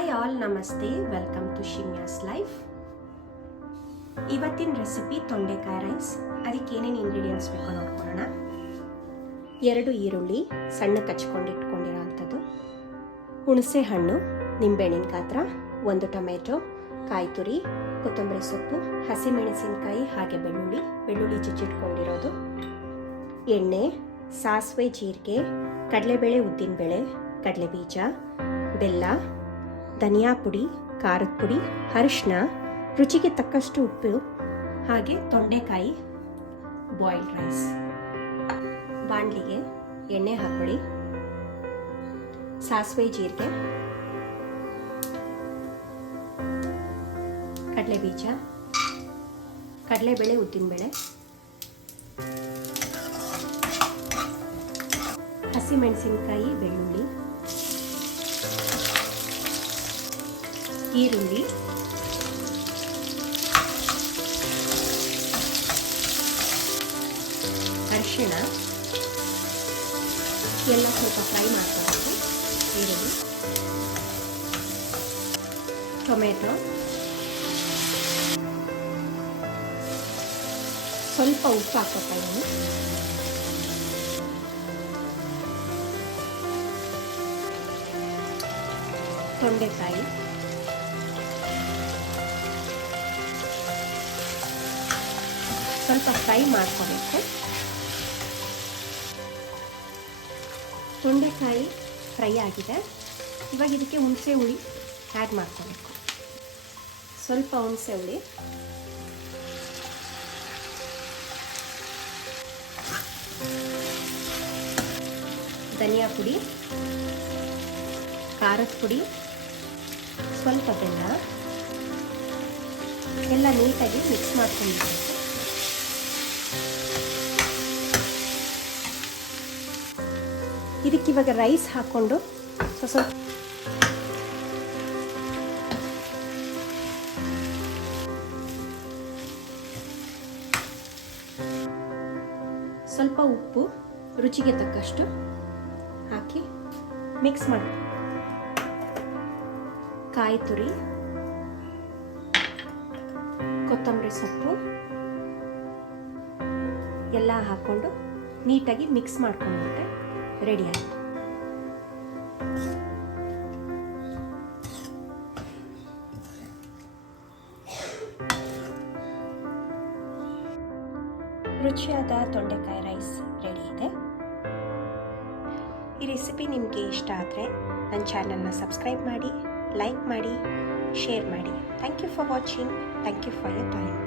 Hi all, ನಮಸ್ತೆ. Welcome to Shimya's life. ಇವತ್ತಿನ recipe ತೊಂಡೆಕಾಯಿ ರೈಸ್. ಅದಕ್ಕೆ ಏನೇನು ಇಂಗ್ರೀಡಿಯೆಂಟ್ಸ್ ಬೇಕೋ ನೋಡ್ಕೊಳ್ಳೋಣ. 2 ಈರುಳ್ಳಿ ಸಣ್ಣಕ್ಕೆ ಹಚ್ಕೊಂಡಿಟ್ಕೊಂಡಿರೋ ಅಂಥದ್ದು, ಹುಣಸೆ ಹಣ್ಣು, ನಿಂಬೆಹಣ್ಣಿನ ಗಾತ್ರ, 1 ಟೊಮೆಟೊ, ಕಾಯಿ ತುರಿ, ಕೊತ್ತಂಬರಿ ಸೊಪ್ಪು, ಹಸಿಮೆಣಸಿನಕಾಯಿ, ಹಾಗೆ ಬೆಳ್ಳುಳ್ಳಿ ಜಜ್ಜಿಟ್ಕೊಂಡಿರೋದು, ಎಣ್ಣೆ, ಸಾಸಿವೆ, ಜೀರಿಗೆ, ಕಡಲೆಬೇಳೆ, ಉದ್ದಿನಬೇಳೆ, ಕಡಲೆಬೀಜ, ಬೆಲ್ಲ, ಧನಿಯಾ ಪುಡಿ, ಖಾರದ ಪುಡಿ, ಅರಿಶಿನ, ರುಚಿಗೆ ತಕ್ಕಷ್ಟು ಉಪ್ಪು, ಹಾಗೆ ತೊಂಡೆಕಾಯಿ ಬಾಯ್ಲ್ಡ್ ರೈಸ್. ಬಾಣಲಿಗೆ ಎಣ್ಣೆ ಹಾಕೊಳ್ಳಿ. ಸಾಸಿವೆ, ಜೀರಿಗೆ, ಕಡಲೆಬೀಜ, ಕಡಲೆಬೇಳೆ, ಉದ್ದಿನಬೇಳೆ, ಹಸಿಮೆಣಸಿನಕಾಯಿ, ಬೆಳ್ಳುಳ್ಳಿ, ಈರುಳ್ಳಿ, ಅರಿಶಿಣ ಎಲ್ಲ ಸ್ವಲ್ಪ ಫ್ರೈ ಮಾಡ್ಕೋಬೇಕು. ಈರುಳ್ಳಿ, ಟೊಮೆಟೊ, ಸ್ವಲ್ಪ ಉಪ್ಪು ಹಾಕೋತೀನಿ. ತೊಂಡೆಕಾಯಿ, ಸ್ವಲ್ಪ ಫ್ರೈ ಮಾಡ್ಕೋಬೇಕು. ತೊಂಡೆಕಾಯಿ ಫ್ರೈ ಆಗಿದೆ. ಇವಾಗ ಇದಕ್ಕೆ ಹುಣಸೆ ಹುಳಿ ಆ್ಯಡ್ ಮಾಡ್ಕೋಬೇಕು. ಸ್ವಲ್ಪ ಹುಣಸೆ ಹುಳಿ, ಧನಿಯಾ ಪುಡಿ, ಖಾರದ ಪುಡಿ, ಸ್ವಲ್ಪ ಬೆಲ್ಲ ಎಲ್ಲ ನೀಟಾಗಿ ಮಿಕ್ಸ್ ಮಾಡ್ಕೊಂಡಿರ್ಬೇಕು. ಇದಕ್ಕಿವಾಗ ರೈಸ್ ಹಾಕ್ಕೊಂಡು ಸ್ವಲ್ಪ ಉಪ್ಪು ರುಚಿಗೆ ತಕ್ಕಷ್ಟು ಹಾಕಿ ಮಿಕ್ಸ್ ಮಾಡಿ, ಕಾಯಿ ತುರಿ, ಕೊತ್ತಂಬರಿ ಸೊಪ್ಪು ಎಲ್ಲ ಹಾಕ್ಕೊಂಡು ನೀಟಾಗಿ ಮಿಕ್ಸ್ ಮಾಡ್ಕೊಂಡ್ಬಿಟ್ರೆ ರೆಡಿ ಆಯಿತು. ರುಚಿಯಾದ ತೊಂಡೆಕಾಯಿ ರೈಸ್ ರೆಡಿ ಇದೆ. ಈ ರೆಸಿಪಿ ನಿಮಗೆ ಇಷ್ಟ ಆದರೆ ನನ್ನ ಚಾನಲ್ನ ಸಬ್ಸ್ಕ್ರೈಬ್ ಮಾಡಿ, ಲೈಕ್ ಮಾಡಿ, ಶೇರ್ ಮಾಡಿ. Thank you for watching. Thank you for your time.